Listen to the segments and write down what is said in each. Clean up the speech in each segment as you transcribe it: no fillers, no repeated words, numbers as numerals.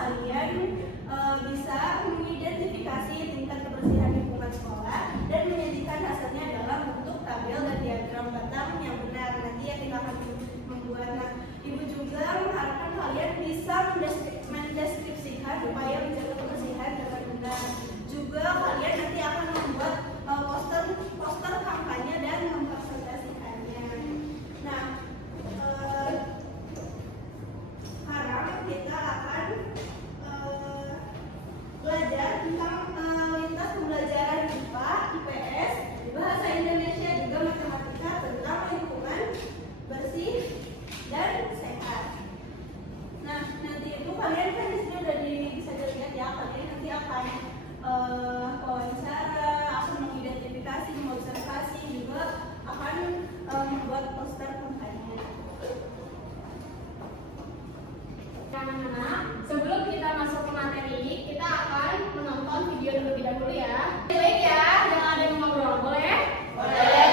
kalian bisa mengidentifikasi tingkat kebersihan lingkungan sekolah dan menyajikan hasilnya dalam bentuk tabel dan diagram batang yang benar. Nanti ya kita akan membuat. Nah, Ibu juga mengharapkan kalian bisa mendeskripsikan upaya menjaga kebersihan dengan benar. Juga kalian nanti akan membuat poster kampanye dan mempresentasikannya. Nah, sekarang kita akan belajar tentang lintas pembelajaran IPA, IPS, bahasa Indonesia juga matematika tentang lingkungan bersih dan sehat. Nah, nanti itu kalian kan di sini udah bisa dilihat ya, kalian nanti akan wawancara, akan mengidentifikasi, mengobservasi, juga akan membuat poster kampanye. Anak-anak, sebelum kita masuk ke materi, kita akan menonton video terlebih dahulu ya. Baik ya, jangan ada yang ngobrol, boleh? Boleh.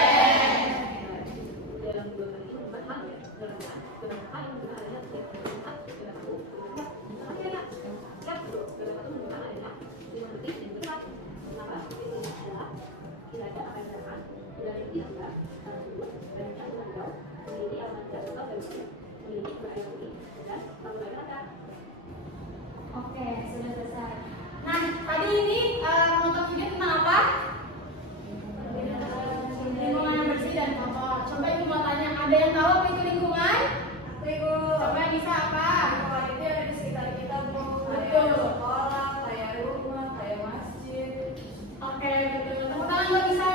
Oke, sudah selesai. Nah, tadi ini menonton video tentang apa? Lingkungan yang bersih dan kotor. Coba ibu mau tanya, ada yang tahu apa itu lingkungan? Ibu. Coba yang bisa apa? Lingkungan itu ada di sekitar kita, Bu. Betul. Kayak sekolah, kayak rumah, kayak masjid. Oke, betul. Tepuk tangan buat bisa.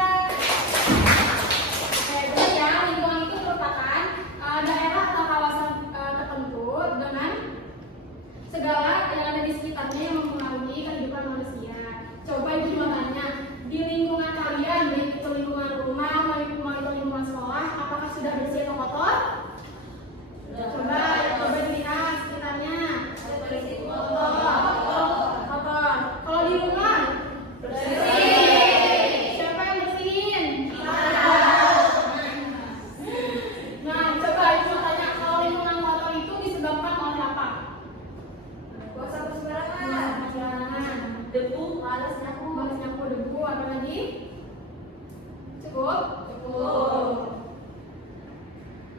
Oke, betul ya. Lingkungan itu merupakan daerah atau kawasan tertentu dengan segala yang ada di sekitarnya yang mempengaruhi kehidupan manusia. Coba ibu mau tanya, di lingkungan kalian, baik itu lingkungan rumah, maupun itu lingkungan sekolah, apakah sudah bersih atau kotor? Coba dilihat sekitarnya. Kotor. Kalau di rumah bersih. Siapa yang bersihin? Nah, coba ibu mau tanya, kalau lingkungan kotor itu disebabkan oleh apa? Sembarangan. Debu, males nyapu debu, apa lagi? Cukup?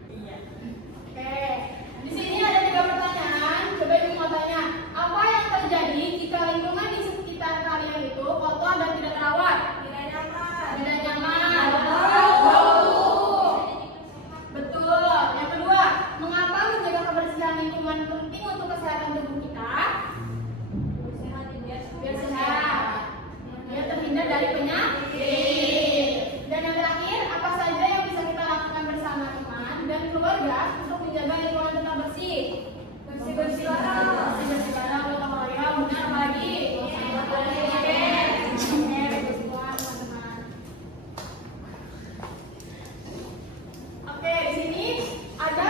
Iya. Oke. Di sini ada 3 pertanyaan. Coba ibu mau tanya, apa yang terjadi jika lingkungan di sekitar kalian itu kotor dan tidak terawat? Tidak nyaman. Bau. Betul. Yang kedua, mengapa menjaga kebersihan lingkungan penting untuk kesehatan tubuh kita? Biar sehat, biar terhindar dari penyakit. Dan yang terakhir, apa saja yang bisa kita lakukan bersama teman dan keluarga untuk menjaga lingkungan tetap bersih? Bersih barang, gotong royong, benar apa lagi? Oke, bagus semua teman-teman. Oke, di sini ada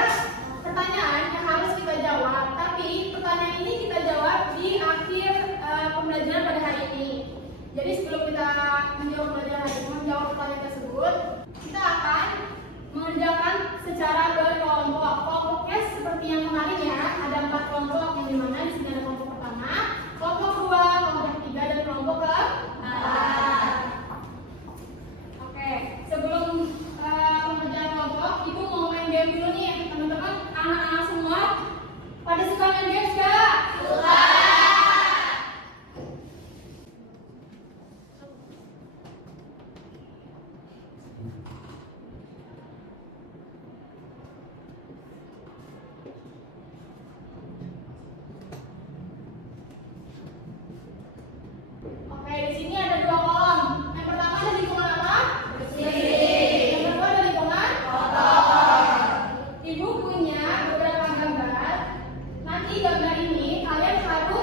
pertanyaan yang harus kita jawab. Tapi pertanyaan ini kita jawab di akhir pembelajaran pada hari ini. Jadi sebelum kita menjawab pertanyaan tersebut, kita akan mengerjakan secara berkelompok. Kelompoknya seperti yang kemarin ya, ada 4 kelompok yang dimana di sini ada kelompok pertama, kelompok kedua, kelompok ketiga, dan kelompok keempat. Oke, sebelum pengerjaan kelompok, ibu mau main game dulu nih, teman-teman. Anak-anak semua pada suka main games gak? Suka. Oke, di sini ada 2 kolom. Yang pertama ada lingkungan apa? Bersih. Yang kedua ada lingkungan kotor. Ibu punya beberapa gambar. Nanti gambar ini kalian harus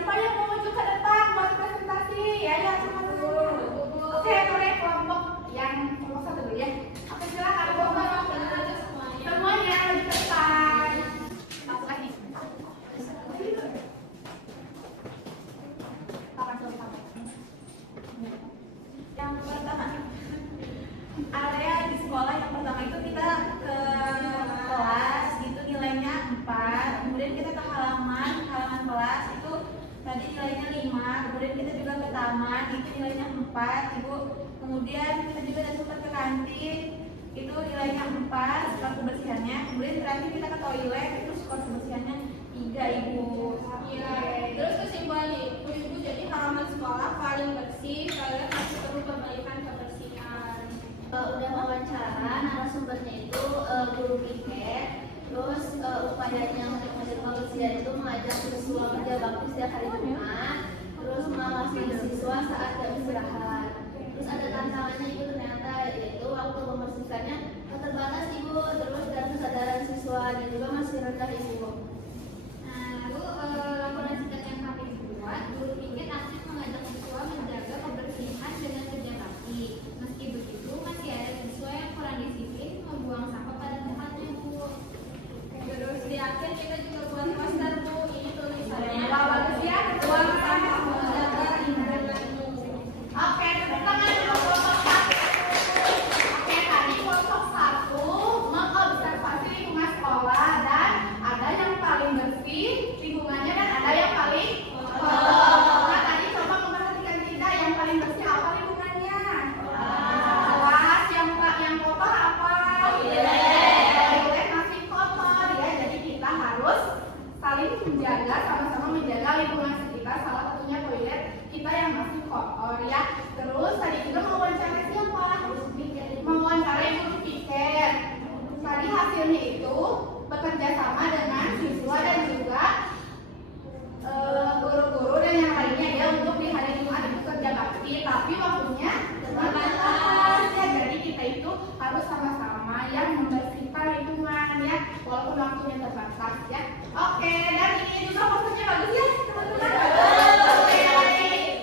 siapa yang mau maju ke depan buat presentasi? Ya, cepat dulu. Oke, mulai kelompok yang kelompok 1 dulu ya. Oke, silakan kelompok semuanya di depan. Satu lagi. Yang pertama, area di sekolah yang pertama itu kita ke kelas gitu nilainya 4, kemudian kita ke halaman kelas itu tadi nilainya 5, kemudian kita juga ke taman itu nilainya 4 Ibu, kemudian kita juga ada sempat ke kantin itu nilainya 4 skor kebersihannya, kemudian terakhir kita ke toilet itu skor kebersihannya 3 Ibu. Iya, terus kesimpulannya Ibu, jadi halaman sekolah paling bersih, kalian masih perlu perbaikan kebersihan. Udah wawancara, narasumbernya itu guru piket, terus upayanya untuk menjaga kebersihan itu mengajak siswa kerja bakti setiap hari Jumat, terus mengawasi siswa saat jam istirahat. Terus ada tantangannya itu ternyata yaitu waktu membersihkannya terbatas Ibu, terus dan kesadaran siswa dan juga masih rendah Ibu. Lalu laporan singkat yang kami buat, guru piket aktif mengajak siswa menjaga kebersihan dengan kerja bakti. Meski begitu, masih ada siswa yang kurang disiplin membuang sampah pada tempatnya, Bu. Terus di akhir kita juga buat poster, Bu. Ini tulisannya. Wah, bagus ya. Buang sampah menjaga lingkunganmu. Oke, tepuk tangan untuk kelompok 1. Oke, tadi kelompok 1 mengobservasi lingkungan sekolah dan ada yang paling bersih lingkungannya dan ada yang paling kotor. Nah, tadi coba memperhatikan tidak yang paling bersih apa lingkungannya? Kelas yang kotor apa? Toilet masih kotor ya. Jadi kita harus saling menjaga, sama-sama menjaga lingkungan sekitar. Salah satunya toilet kita yang masih kotor ya. Terus tadi juga mewawancara siapa? Mewawancara guru piket. Tadi hasilnya itu bekerja sama dengan siswa dan juga guru-guru dan yang lainnya ya untuk di hari Jumat itu kerja bakti, tapi waktunya terbatas ya. Jadi kita itu harus sama-sama yang membersihkan lingkungan ya, walaupun waktunya terbatas ya. Oke, dan ini juga posternya bagus ya teman-teman.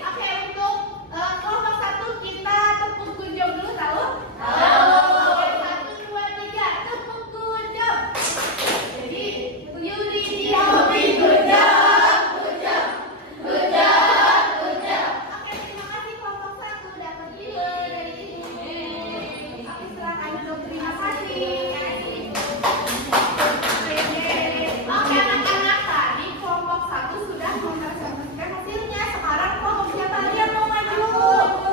Oke, untuk kelompok 1 kita tepuk kunjung dulu, tahu? Tahu. 1, 2, 3 tepuk kunjung. Jadi Yudi Diobi kunjung, kunjung, kunjung, kunjung. Oke, terima kasih kelompok 1 dapat ide dari ini. Oke, silakan duduk. Terima kasih. Oke, anak-anak, tadi kelompok 1 sudah mempresentasikan hasilnya. Sekarang kelompok siapa lagi yang mau maju?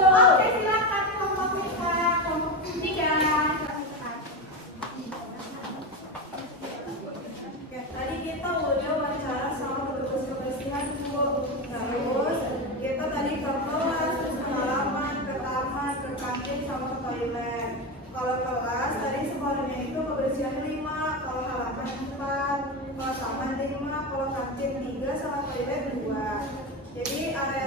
Oke, silakan kelompok 3. Oke, tadi kita udah wawancara sama petugas kebersihan Bu. Terus kita tadi ke kelas, terus ke halaman, ke taman, ke kantin, sama ke toilet. Kalau kelas tadi skornya itu kebersihan 5, kalau halaman 4, kalau taman 5, kalau kantin 3, sama toilet 2. Jadi area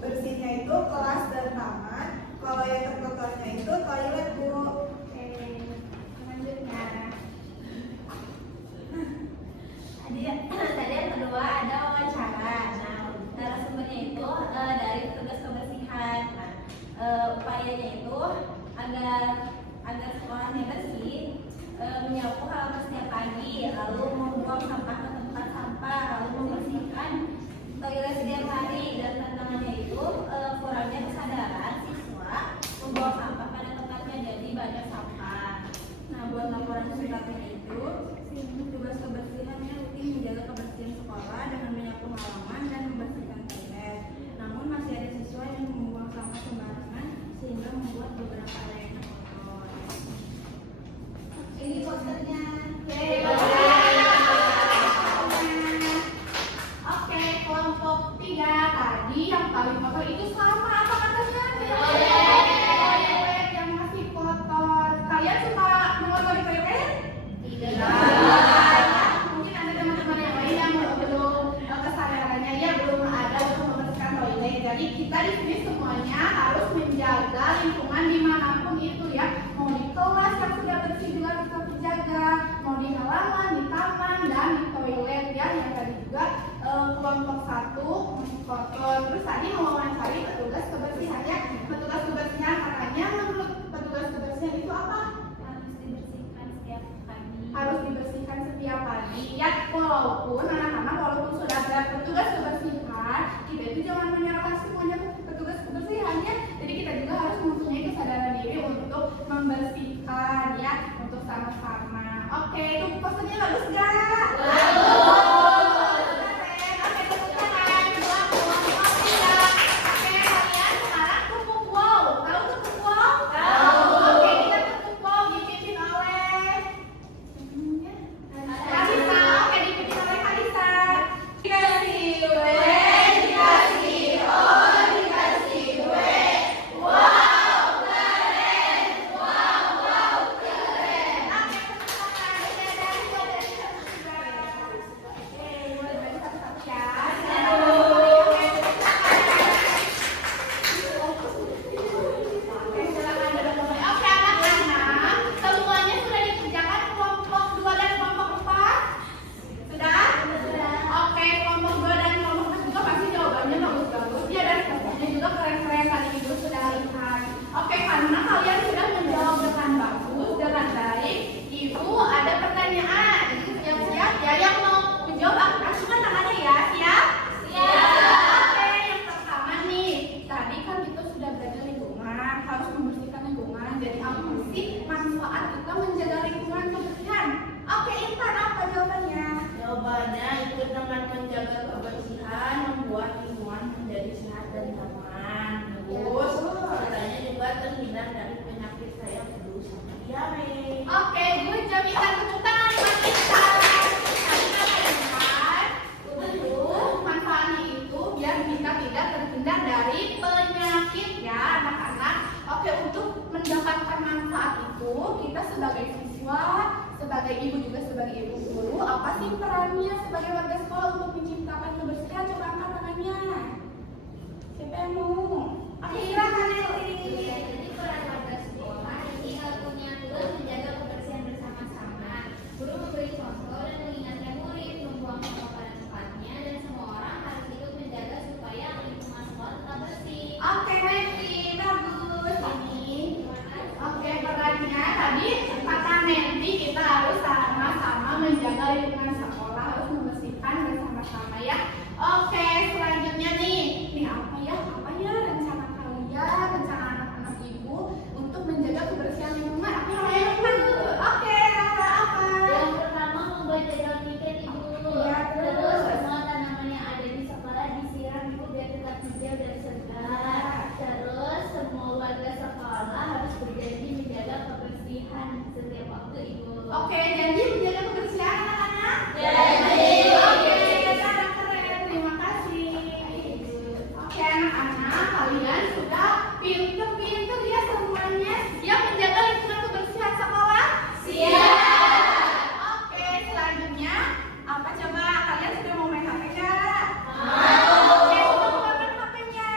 bersihnya itu kelas dan taman, kalau yang terkotornya itu toilet Bu. Selanjutnya. Tadi yang kedua ada wawancara. Nah, narasumbernya itu dari petugas kebersihan. Nah, upayanya itu agar sekolahnya bersih, menyapu halaman setiap pagi, lalu membuang sampah ke tempat sampah, lalu membersihkan toilet setiap hari. Dan tantangannya itu kurangnya kesadaran siswa membuang sampah pada tempatnya, jadi banyak sampah. Nah, buat laporan singkatnya itu, tugas kebersihannya rutin menjaga kebersihan sekolah dengan menyapu halaman dan membersihkan toilet. Namun masih ada siswa yang membuang sampah sembarangan sehingga membuat beberapa areanya kotor. Ini posternya. Oke, kelompok 3 tadi yang paling kotor itu sama apa katanya? Toilet yang masih kotor. Kalian suka mengotori toilet? Tidak. Mungkin ada teman-teman yang lain yang belum kesadarannya ya belum ada untuk membersihkan toilet. Jadi kita di sini semuanya harus menjaga lingkungan dimanapun itu ya. Mau di kelas yang sudah bersih juga kita jaga, mau di halaman, di taman, dan di toilet ya. Yang tadi juga kelompok 1 dan nyaman. Terus katanya juga terhindar dari penyakit kayak flu sama diare. Oke, good job. Kita tepuk tangan buat kita. Tadi kita lihat untuk manfaatnya itu biar kita tidak terhindar dari penyakit ya anak-anak. Oke, untuk mendapatkan manfaat itu kita sebagai siswa, sebagai ibu juga sebagai ibu guru, apa sih perannya sebagai warga sekolah untuk menciptakan kebersihan? Coba angkat tangannya. Siapa yang mau? Oke, silakan Eli. Jadi peran warga sekolah ini punya tugas menjaga kebersihan bersama-sama. Guru memberi contoh dan mengingatkan murid membuang sampah pada tempatnya dan semua orang harus ikut menjaga supaya lingkungan sekolah tetap bersih. Oke, Nanti bagus ini. Oke, perannya tadi kata Nanti kita harus sama-sama menjaga lingkungan sekolah, harus membersihkan bersama-sama ya. Oke, selanjutnya nih apa ya rencana kalian, rencana anak-anak ibu untuk menjaga kebersihan lingkungan? Apa yang kalian lakukan? Oke, apa? Yang pertama membuat jadwal tiket ibu. Iya, Terus semua tanaman yang ada di sekolah disiram ibu biar tetap hijau dan segar. Terus semua warga sekolah harus berjanji menjaga kebersihan setiap waktu ibu. Oke, janji menjaga kebersihan anak-anak? Janji. Oke, sangat keren. Terima kasih. Oke, anak-anak, kalian sudah pinter-pinter ya semuanya. Siap menjaga lingkungan kebersihan sekolah? Siap. Oke, selanjutnya apa coba? Kalian sudah mau main HP nggak? Mau. Oke, sudah keluarkan HP-nya.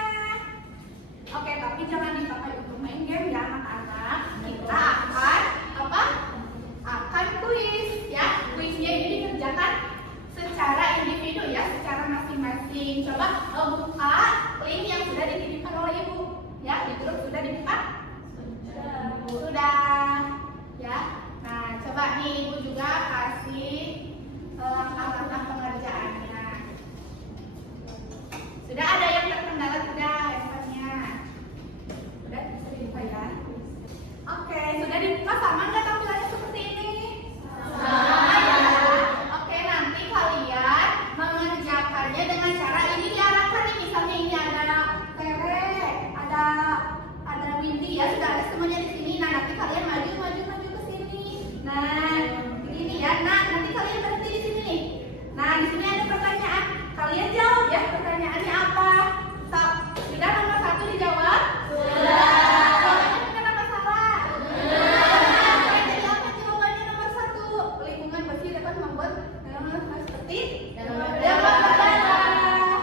Oke, tapi jangan dipakai untuk main game ya anak-anak. Kita akan apa? Akan kuis ya. Kuisnya ini dikerjakan secara individu ya, secara masing-masing. Coba buka link yang sudah dititipkan oleh ibu ya. Di grup sudah dibuka? Sudah ya. Nah, coba nih ibu juga kasih langkah-langkah pengerjaannya. Sudah ada yang terkendala sudah handphonenya? Sudah bisa dibuka ya? Oke, sudah dibuka sama nggak tampilannya seperti ini? Sama ya. Oke, nanti kalian mengerjakannya dengan cara ini diarahkan nih. Misalnya ini ada Tere, ada Windy ya, sudah ada semuanya di sini. Nah, nanti kalian maju ke sini. Nah, ini ya. Nah, nanti kalian berhenti di sini nih. Nah, di sini ada pertanyaan. Kalian jawab ya pertanyaannya apa? Stop. Sudah nomor 1 dijawab? Sudah. Jawabannya benar apa salah? Benar. Jadi apa jawabannya nomor 1? Lingkungan bersih dapat membuat seperti dapat berdarah.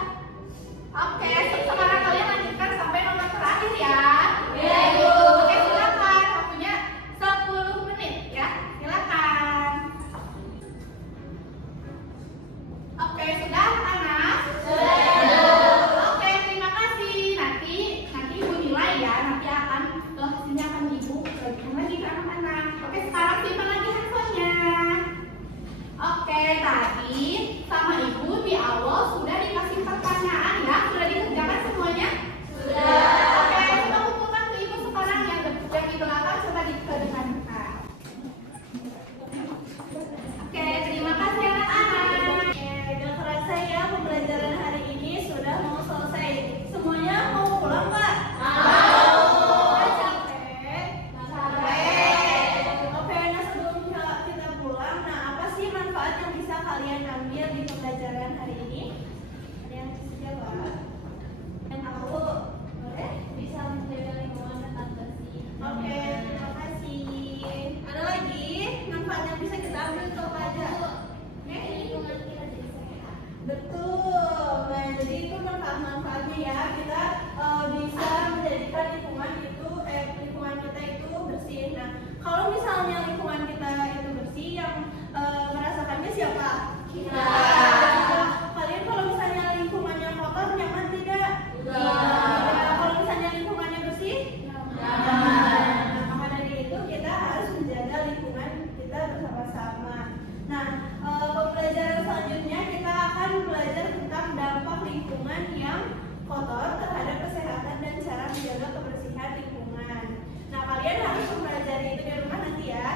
Oke, sekarang kalian lanjutkan sampai nomor terakhir ya. Ya, Ibu. Oke, silakan. Waktunya 10 menit ya. Silakan. Oke, sudah anak? Oke, terima kasih. Nanti ibu nilai ya. Nanti hasilnya akan ibu bagikan lagi ke anak-anak. Oke, sekarang simpan lagi handphonenya. Oke, tadi sama ibu di awal sudah dikasih pertanyaan ya. Sudah dikerjakan semuanya? Sudah. Oke, coba kumpulkan ke ibu sekarang yang di belakang coba dikerjakan. Oke, terima kasih anak-anak. Gak kerasa ya pembelajaran hari ini sudah mau selesai. Semuanya mau pulang nggak? Mau. Capek? Capek. Oke, nah sebelum kita pulang, nah apa sih manfaat yang bisa kalian ambil di pembelajaran hari ini? Ada yang bisa jawab? Yang aku boleh? Bisa menjaga lingkungan tetap bersih. Oke, terima kasih. Ada lagi manfaat yang bisa kita ambil itu apa aja? Oke? Lingkungan kita jadi sehat. Betul. Nah, jadi itu manfaat-manfaatnya ya. Kita bisa menjadikan lingkungan kita itu bersih. Nah, kalau misalnya lingkungan kita itu bersih, yang merasakannya siapa? Kita. Kalian kalau misalnya lingkungannya kotor, nyaman tidak? Tidak. Kalau misalnya lingkungannya bersih? Nyaman. Nah, maka dari itu kita harus menjaga lingkungan kita bersama-sama. Nah, pembelajaran selanjutnya kita akan belajar tentang dampak lingkungan yang kotor terhadap kesehatan dan cara menjaga kebersihan lingkungan. Nah, kalian harus mempelajari itu di rumah nanti ya.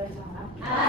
waalaikumsalam.